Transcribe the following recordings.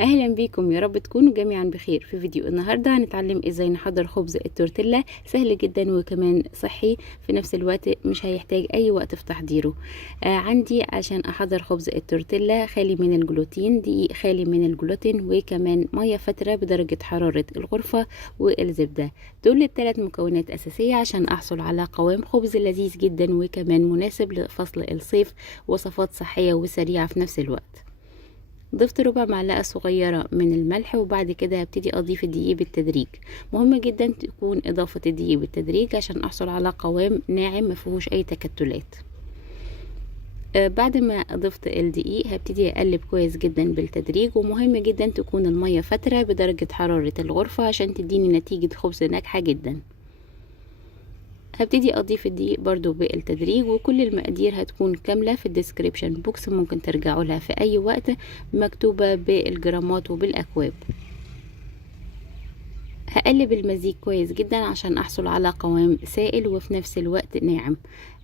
اهلا بيكم، يا رب تكونوا جميعا بخير. في فيديو النهارده هنتعلم ازاي نحضر خبز التورتيلا. سهل جدا وكمان صحي في نفس الوقت، مش هيحتاج اي وقت في تحضيره. عندي عشان احضر خبز التورتيلا خالي من الجلوتين، دقيق خالي من الجلوتين، وكمان ميه فتره بدرجه حراره الغرفه، والزبده. دول الثلاث مكونات اساسيه عشان احصل على قوام خبز لذيذ جدا وكمان مناسب لفصل الصيف، وصفات صحيه وسريعه في نفس الوقت. ضفت ربع معلقة صغيرة من الملح، وبعد كده هبتدي اضيف الدقيق بالتدريج. مهم جدا تكون اضافة الدقيق بالتدريج عشان احصل على قوام ناعم مفيهوش اي تكتلات. بعد ما ضفت الدقيق هبتدي اقلب كويس جدا بالتدريج، ومهم جدا تكون المية فترة بدرجة حرارة الغرفة عشان تديني نتيجة خبز ناجحة جدا. هبتدي اضيف الدقيق برضو بالتدريج، وكل المقادير هتكون كاملة في الديسكريبشن بوكس، ممكن ترجعوا لها في اي وقت، مكتوبة بالجرامات وبالاكواب. هقلب المزيج كويس جدا عشان احصل على قوام سائل وفي نفس الوقت ناعم.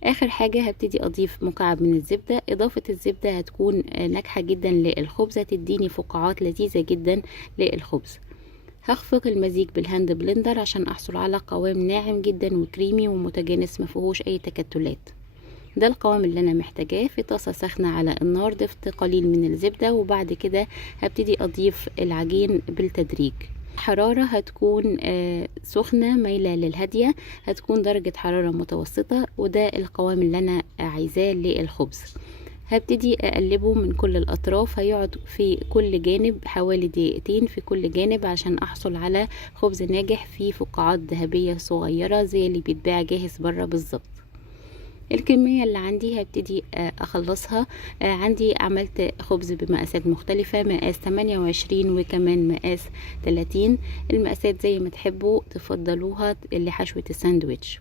اخر حاجة هبتدي اضيف مكعب من الزبدة. اضافة الزبدة هتكون ناجحة جدا للخبز، هتديني فقاعات لذيذة جدا للخبز. هخفق المزيج بالهاند بلندر عشان احصل على قوام ناعم جدا وكريمي ومتجانس مفيهوش اي تكتلات. ده القوام اللي انا محتاجاه. في طاسة سخنة على النار ضفت قليل من الزبدة، وبعد كده هبتدي اضيف العجين بالتدريج. حرارة هتكون سخنة مايلة للهادية، هتكون درجة حرارة متوسطة، وده القوام اللي انا عايزاه للخبز. هبتدي اقلبه من كل الاطراف، هيقعد في كل جانب حوالي دقيقتين في كل جانب عشان احصل على خبز ناجح فيه فقاعات ذهبية صغيرة زي اللي بيتباع جاهز بره بالظبط. الكمية اللي عندي هبتدي اخلصها. عندي عملت خبز بمقاسات مختلفة، مقاس 28 وكمان مقاس 30. المقاسات زي ما تحبوا تفضلوها لحشوة الساندويتش.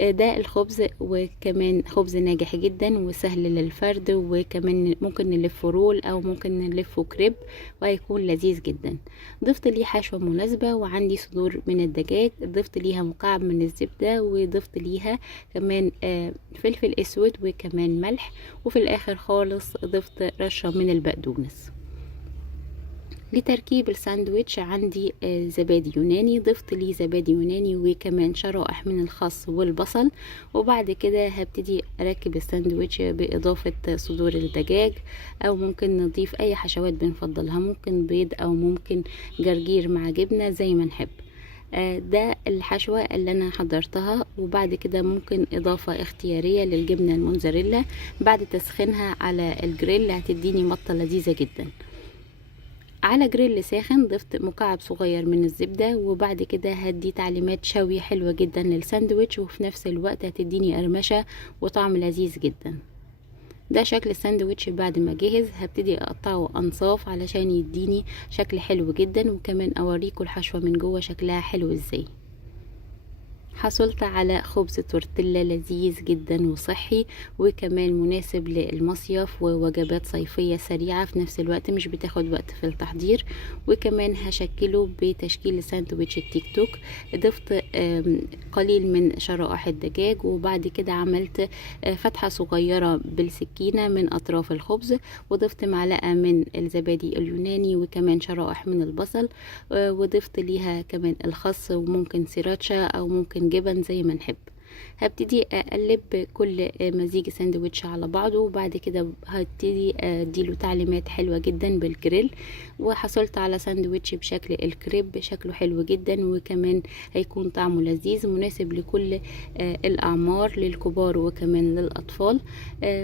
ده الخبز، وكمان خبز ناجح جدا وسهل للفرد، وكمان ممكن نلفه رول او ممكن نلفه كريب وهيكون لذيذ جدا. ضفت ليه حشوة مناسبة، وعندي صدور من الدجاج ضفت ليها مكعب من الزبدة، وضفت ليها كمان فلفل اسود وكمان ملح، وفي الاخر خالص ضفت رشة من البقدونس. لتركيب الساندويتش عندي زبادي يوناني، ضفت لي زبادي يوناني وكمان شرائح من الخس والبصل. وبعد كده هبتدي اركب الساندويتش باضافة صدور الدجاج، او ممكن نضيف اي حشوات بنفضلها، ممكن بيض او ممكن جرجير مع جبنة زي ما نحب. ده الحشوة اللي انا حضرتها. وبعد كده ممكن اضافة اختيارية للجبنة الموزاريلا بعد تسخينها على الجريل، هتديني مطة لذيذة جدا. على جريل ساخن ضفت مكعب صغير من الزبدة، وبعد كده هدي تعليمات شوي حلوة جدا للساندويتش، وفي نفس الوقت هتديني قرمشة وطعم لذيذ جدا. ده شكل الساندويتش بعد ما جهز. هبتدي اقطعه انصاف علشان يديني شكل حلو جدا، وكمان اوريكم الحشوة من جوه شكلها حلو ازاي. حصلت على خبز تورتيلا لذيذ جدا وصحي، وكمان مناسب للمصيف ووجبات صيفية سريعة في نفس الوقت، مش بتاخد وقت في التحضير. وكمان هشكله بتشكيل ساندويتش التيك توك. ضفت قليل من شرائح الدجاج، وبعد كده عملت فتحة صغيرة بالسكينة من أطراف الخبز، وضفت معلقة من الزبادي اليوناني وكمان شرائح من البصل، وضفت ليها كمان الخس وممكن سيراتشا أو ممكن جبن زي ما نحب. هبتدي اقلب كل مزيج ساندويتش على بعضه، وبعد كده هبتدي اديله تعليمات حلوة جدا بالجريل. وحصلت على ساندويتش بشكل الكريب، شكله حلو جدا وكمان هيكون طعمه لذيذ مناسب لكل الاعمار، للكبار وكمان للاطفال.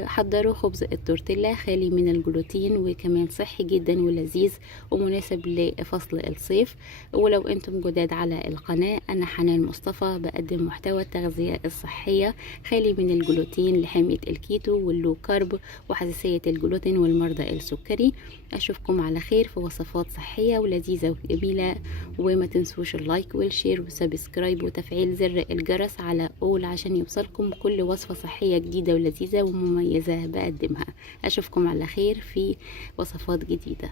حضروا خبز التورتيلا خالي من الجلوتين وكمان صحي جدا ولذيذ ومناسب لفصل الصيف. ولو انتم جداد على القناة، انا حنان مصطفى بقدم محتوى التغذية الصحية خالي من الجلوتين لحمية الكيتو واللو كارب وحساسية الجلوتين والمرضى السكري. اشوفكم على خير في وصفات صحية ولذيذة وجميلة، وما تنسوش اللايك والشير وسبسكرايب وتفعيل زر الجرس على اول عشان يوصلكم كل وصفة صحية جديدة ولذيذة ومميزة بقدمها. اشوفكم على خير في وصفات جديدة.